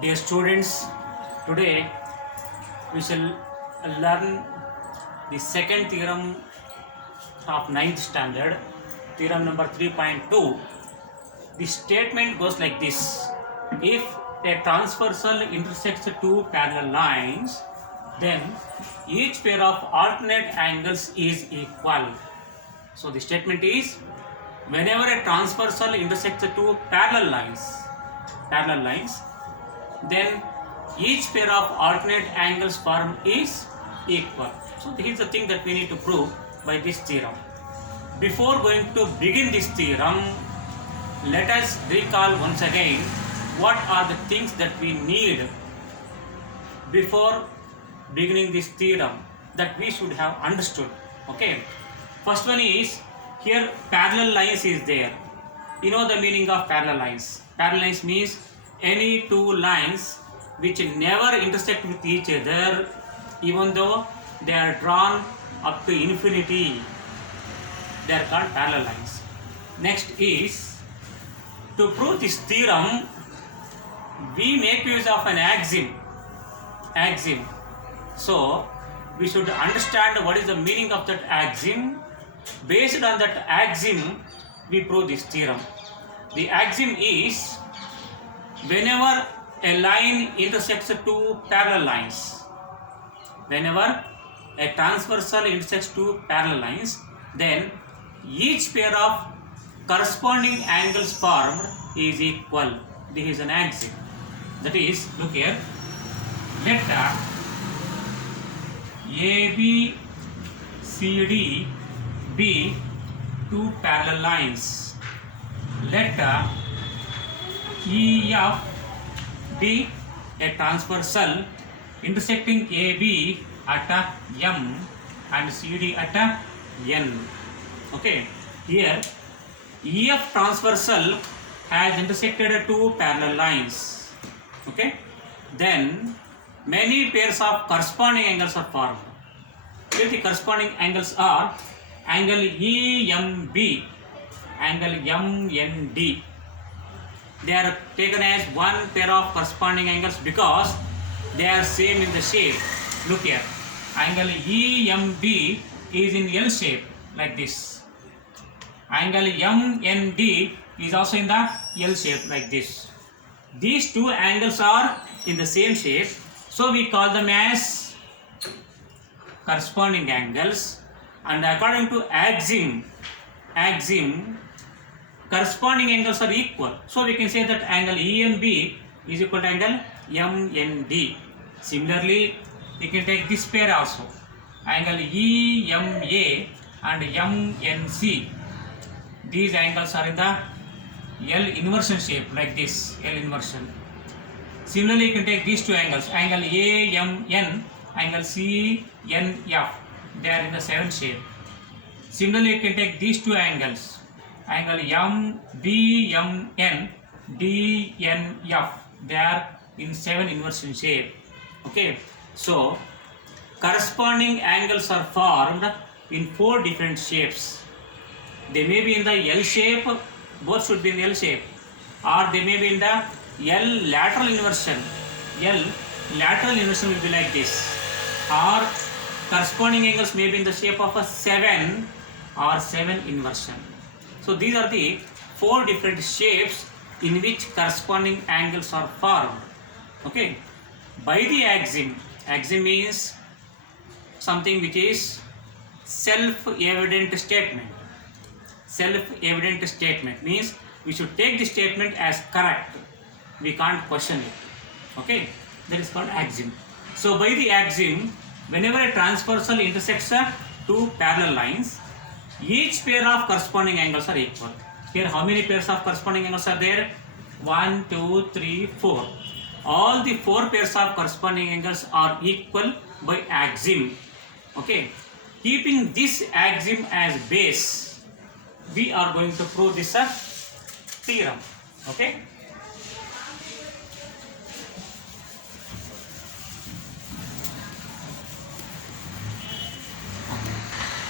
Dear students, today we shall learn the second theorem of 9th standard, theorem number 3.2. The statement goes like this: if a transversal intersects two parallel lines, then each pair of alternate angles is equal. So the statement is, whenever a transversal intersects two parallel lines, then each pair of alternate angles formed is equal. So this is the thing that we need to prove by this theorem. Before going to begin this theorem, let us recall once again what are the things that we need before beginning this theorem that we should have understood. Okay, first one is, here parallel lines is there. You know the meaning of parallel lines. Parallel lines means any two lines which never intersect with each other, even though they are drawn up to infinity. They are called parallel lines. Next is, to prove this theorem, we make use of an axiom. So we should understand what is the meaning of that axiom. Based on that axiom, we prove this theorem. The axiom is, whenever a line intersects two parallel lines, whenever a transversal intersects two parallel lines, then each pair of corresponding angles formed is equal. This is an axiom. That is, look here, let AB, CD be two parallel lines. Let EF be a transversal intersecting AB at M and CD at N. Okay, here EF transversal has intersected two parallel lines. Okay, then many pairs of corresponding angles are formed. Here the corresponding angles are angle EMB, angle MND. They are taken as one pair of corresponding angles because they are same in the shape. Look here, angle EMB is in L shape like this. Angle MND is also in the L shape like this. These two angles are in the same shape, so we call them as corresponding angles, and according to axiom, corresponding angles are equal. So we can say that angle EMB is equal to angle MND. Similarly, we can take this pair also, angle EMA and MNC. These angles are in the L inversion shape like this, L inversion. Similarly, you can take these two angles, angle AMN, angle CNF. They are in the 7 shape. Similarly, you can take these two angles, angle MBMN, DNF. They are in 7 inversion shape. Okay, so corresponding angles are formed in 4 different shapes. They may be in the L shape, both should be in the L shape, or they may be in the L lateral inversion. L lateral inversion will be like this, or corresponding angles may be in the shape of a 7 or 7 inversion. So these are the 4 different shapes in which corresponding angles are formed. Okay, by the axiom means something which is self-evident statement. Self-evident statement means we should take the statement as correct. We can't question it. Okay, that is called axiom. So by the axiom, whenever a transversal intersects two parallel lines, each pair of corresponding angles are equal. Here how many pairs of corresponding angles are there? 1, 2, 3, 4. All the 4 pairs of corresponding angles are equal by axiom. Okay, keeping this axiom as base, we are going to prove this theorem. Okay,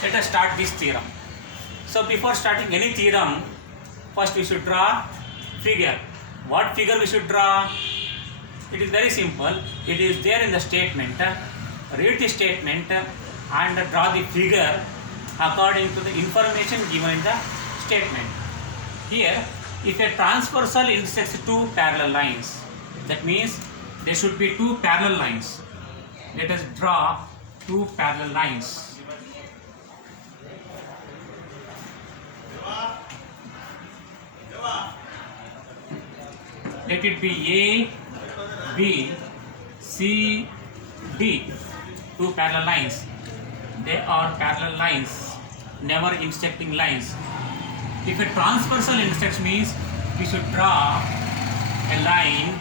let us start this theorem. So before starting any theorem, first we should draw figure. What figure we should draw? It is very simple. It is there in the statement. Read the statement and draw the figure according to the information given in the statement. Here, if a transversal intersects two parallel lines, that means there should be two parallel lines. Let us draw two parallel lines. Let it be A, B, C, D. Two parallel lines. They are parallel lines, never intersecting lines. If a transversal intersects means we should draw a line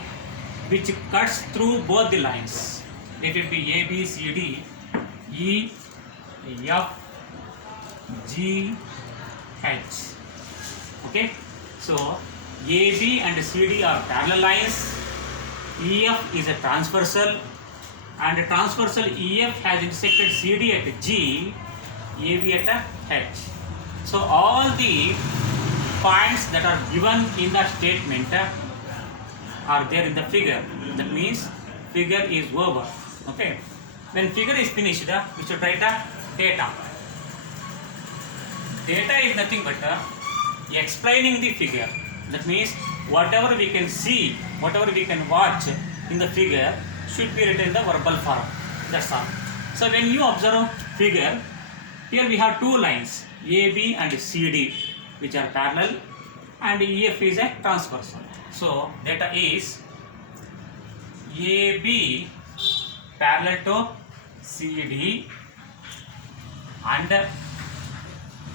which cuts through both the lines. Let it be A, B, C, D, E, F, G, H. Okay, so AB and CD are parallel lines. EF is a transversal, and a transversal EF has intersected CD at G, AB at H. So all the points that are given in the statement are there in the figure. That means figure is over. Okay. When figure is finished, we should write the data. Data is nothing but explaining the figure. That means whatever we can see, whatever we can watch in the figure should be written in the verbal form. That's all. So when you observe figure, here we have two lines, AB and CD, which are parallel, and EF is a transversal. So data is AB parallel to CD and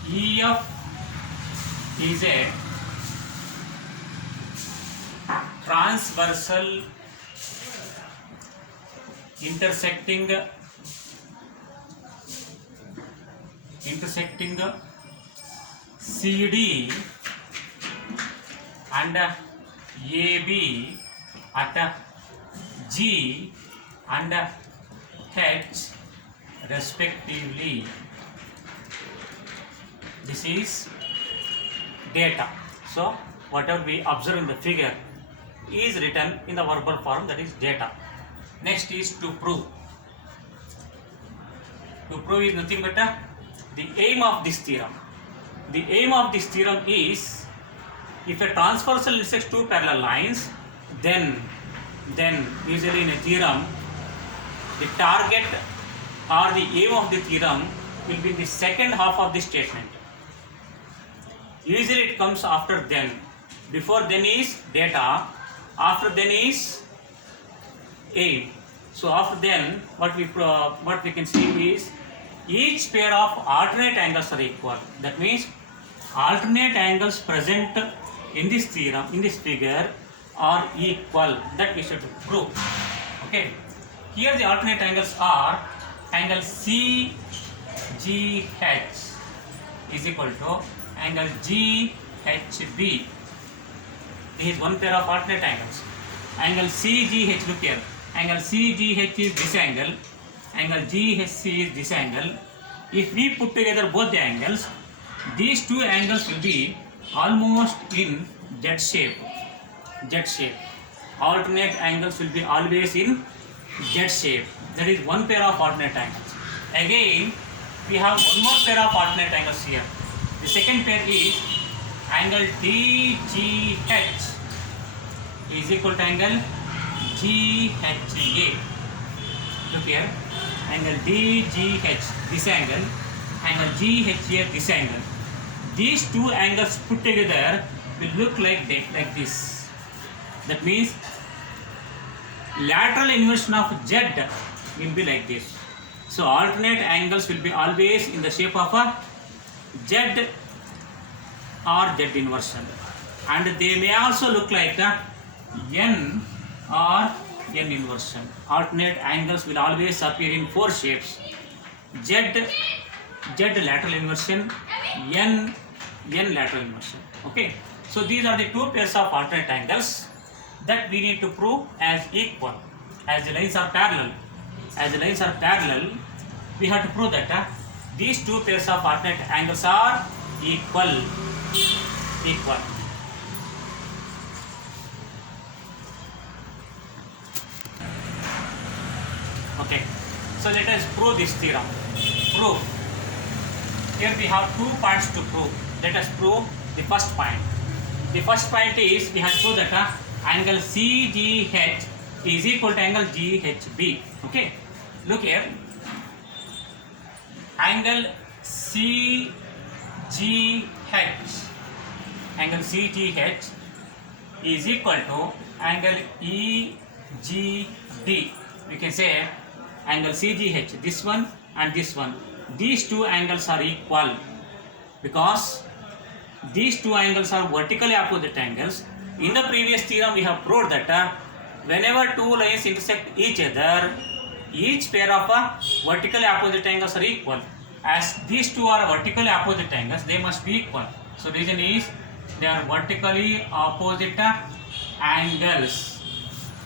EF is a transversal intersecting CD and AB at G and H respectively. This is data. So whatever we observe in the figure is written in the verbal form, that is data. Next is to prove. To prove is nothing but the aim of this theorem. The aim of this theorem is, if a transversal intersects two parallel lines, then usually in a theorem, the target or the aim of the theorem will be in the second half of the statement. Usually it comes after then. Before then is data, after then is aim. So after then, what we can see is each pair of alternate angles are equal. That means alternate angles present in this theorem, in this figure, are equal. That we should prove. Okay. Here the alternate angles are angle CGH is equal to angle GHB. This is one pair of alternate angles. Angle CGH, look here. Angle CGH is this angle. Angle GHC is this angle. If we put together both the angles, these two angles will be almost in Z shape. Z shape. Alternate angles will be always in Z shape. That is one pair of alternate angles. Again, we have one more pair of alternate angles here. The second pair is angle DGH is equal to angle GHA. Look here, angle DGH, this angle GHA, this angle. These two angles put together will look like this. That means lateral inversion of Z will be like this. So alternate angles will be always in the shape of a Z or Z inversion, and they may also look like a N or N inversion. Alternate angles will always appear in four shapes: Z lateral inversion, N lateral inversion. Okay, so these are the two pairs of alternate angles that we need to prove as equal. As the lines are parallel, we have to prove that these two pairs of alternate angles are equal. Okay, so let us prove this theorem. Prove. Here we have 2 points to prove. Let us prove the first point. The first point is we have to prove that angle CGH is equal to angle GHB. Okay, look here. Angle CGH is equal to angle EGD. We can say angle CGH, this one and this one. These two angles are equal because these two angles are vertically opposite angles. In the previous theorem, we have proved that whenever two lines intersect each other, each pair of vertically opposite angles are equal. As these two are vertically opposite angles, they must be equal. So reason is they are vertically opposite angles.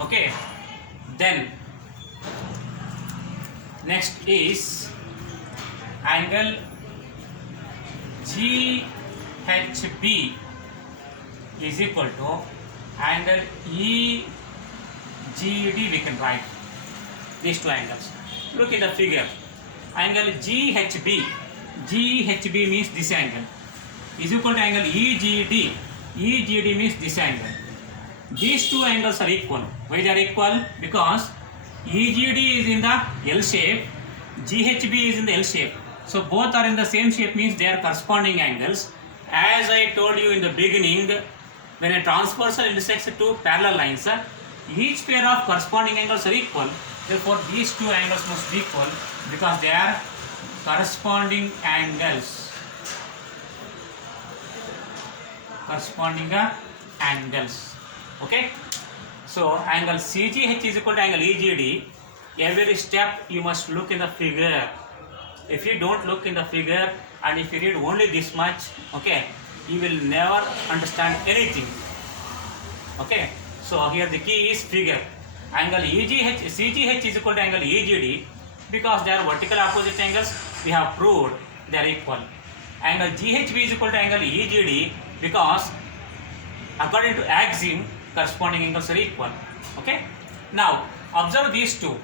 Okay. Then next is angle GHB is equal to angle EGD. We can write these two angles. Look in the figure. Angle GHB means this angle is equal to angle EGD. EGD means this angle. These two angles are equal. Why they are equal? Because EGD is in the L shape, GHB is in the L shape. So both are in the same shape means they are corresponding angles. As I told you in the beginning, when a transversal intersects two parallel lines, each pair of corresponding angles are equal. Therefore, these two angles must be equal because they are corresponding angles. Corresponding angles. Okay. So, angle CGH is equal to angle EGD. Every step you must look in the figure. If you don't look in the figure and if you read only this much, okay, you will never understand anything. Okay. So, here the key is figure. Angle CGH is equal to angle EGD because they are vertical opposite angles. We have proved they are equal. Angle GHB is equal to angle EGD because according to axiom corresponding angles are equal. Okay. Now observe these two.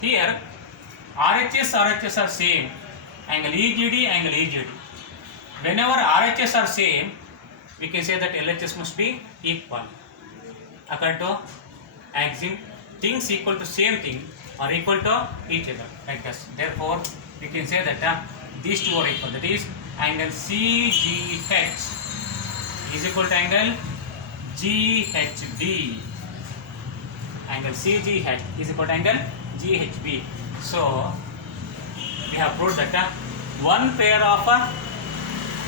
Here RHS are same. Angle EGD. Whenever RHS are same, we can say that LHS must be equal. According to axiom, things equal to same thing are equal to each other like this. Therefore, we can say that these two are equal. That is, angle CGH is equal to angle GHB. Angle CGH is equal to angle GHB. So, we have proved that one pair of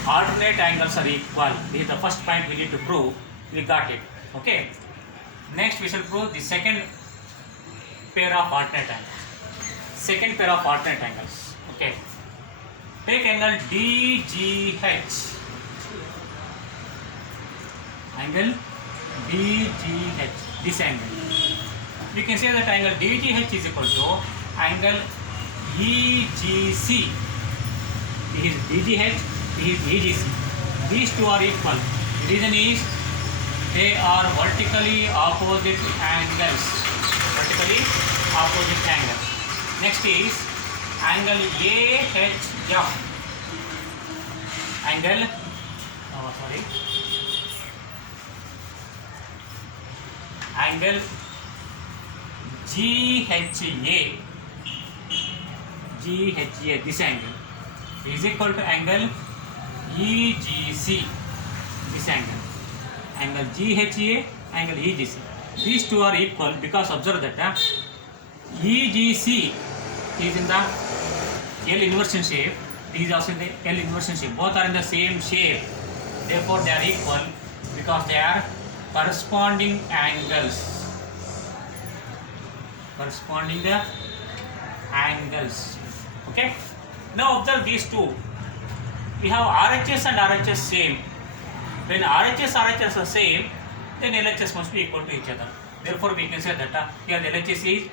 alternate angles are equal. This is the first point we need to prove. We got it. Okay. Next, we shall prove the second pair of alternate angles. Second pair of alternate angles. Okay. Take angle DGH. Angle DGH. This angle. We can say that angle DGH is equal to angle EGC. This is DGH. This is EGC. These two are equal. The reason is they are vertically opposite angles. Vertically opposite angles. Next is angle AHF. Angle angle GHA. This angle is equal to angle EGC. This angle. Angle GHA, angle EGC. These two are equal because observe that EGC is in the L inversion shape. This is also in the L inversion shape. Both are in the same shape. Therefore, they are equal because they are corresponding angles. Corresponding angles. Okay. Now observe these two. We have RHS and RHS same. When RHS are same, then LHS must be equal to each other. Therefore, we can say that here the LHS is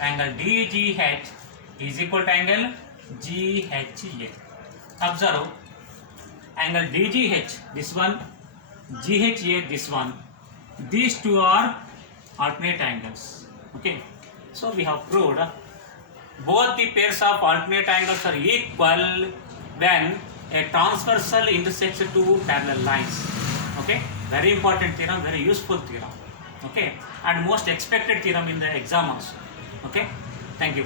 angle DGH is equal to angle GHA. Observe angle DGH, this one, GHA, this one. These two are alternate angles. Okay. So we have proved both the pairs of alternate angles are equal when a transversal intersects two parallel lines. Okay, very important theorem, very useful theorem. Okay, and most expected theorem in the exam also. Okay, thank you.